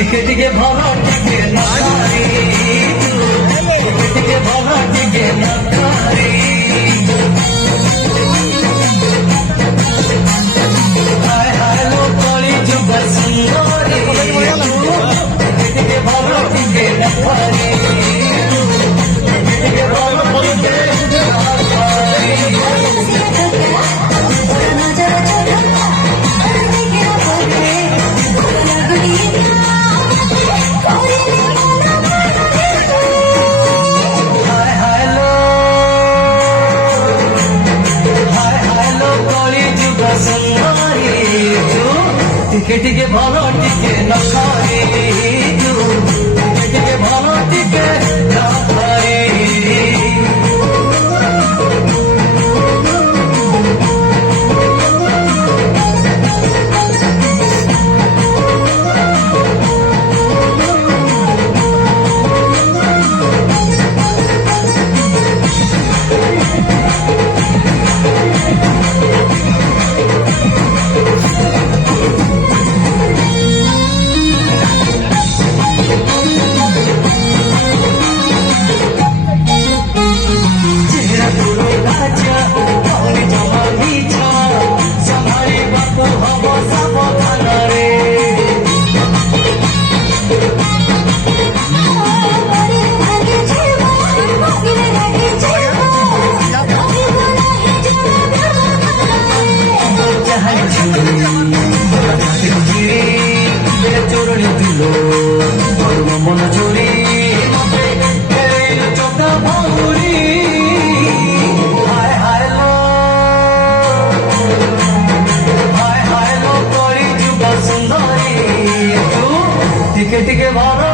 টিকে টিকে ভালো টিকে না রে টিকে টিকে ভালো টিকে না রে হায় হায় লো কলি যুগ সুন্দরী টিকে টিকে ভালো টিকে না রে টিকে টিকে ভালো টিকে টিকে টিকে ভালো টিকে না খারে টিকে টিকে ভালো টিকে না খারে মন চুরি চোখা ভাউরি হায় হায় লো করি যুগ সুন্দরী টিকে টিকে ভালো